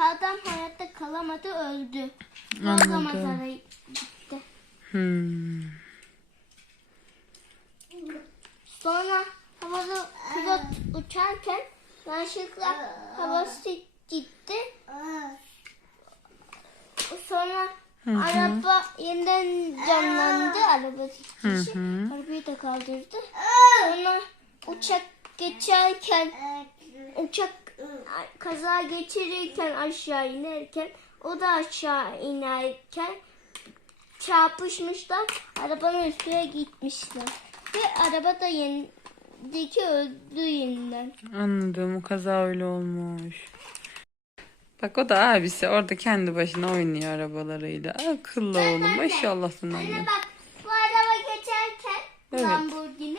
Adam hayatta kalamadı öldü. Anladım. Anladım. gitti. Hmm. Sonra havada pilot uçarken yanlışlıkla havası gitti. Sonra araba yeniden canlandı. Araba kişi. Arabayı da kaldırdı. Sonra uçak geçerken uçak kaza geçirirken aşağı inerken o da aşağı inerken çarpışmışlar. Arabanın üstüne gitmişler. Ve araba da yendeki öldü yeniden. Anladım. O kaza öyle olmuş. Bak o da abisi orada kendi başına oynuyor arabalarıyla. Akıllı oğlum. Maşallah sana. Anne bak bu araba geçerken Evet. Lamborghini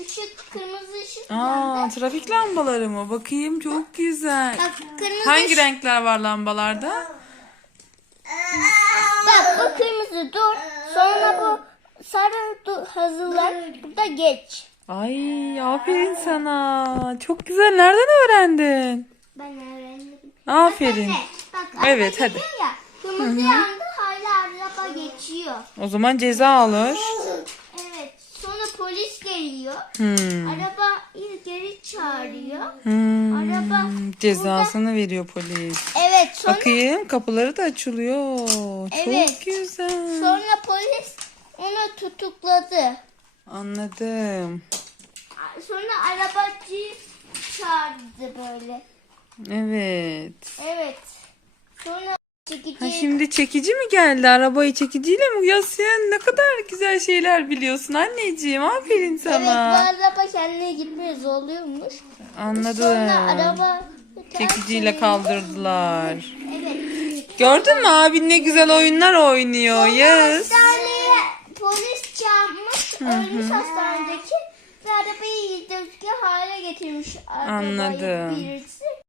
ışık kırmızı ışık Aa, yandı. trafik lambaları mı? Bakayım çok güzel. Bak Hangi ışık- renkler var lambalarda? Bak bu kırmızı dur. Sonra bu sarı dur, hazırlan. Burada geç. Ay aferin sana. Çok güzel. Nereden öğrendin? Ben öğrendim. Aferin. Bak Evet, hadi. Ya, kırmızı yandı hala araba geçiyor. O zaman ceza alır. Evet. Sonra polis geliyor. Hmm. Araba geri çağırıyor. Hmm. Araba Cezasını veriyor polis. Evet sonra Bakayım kapıları da açılıyor. Evet. Çok güzel. sonra polis onu tutukladı. Anladım. Sonra arabacı çağırdı böyle. Evet. Evet. Sonra çekici. Ha şimdi çekici mi geldi? Arabayı çekiciyle mi? Ya sen ne kadar güzel şeyler biliyorsun anneciğim. Aferin Evet bu sana. araba kendine gitmeye zorluyormuş. Anladım. Sonra araba Çekiciyle kaldırdılar. Evet. Gördün mü abin ne güzel oyunlar oynuyor. Yes. Hastaneye polis çağırmış. Ölmüş hastanedeki. Ve arabayı düzgün hale getirmiş. Arabayı Anladım. birisi.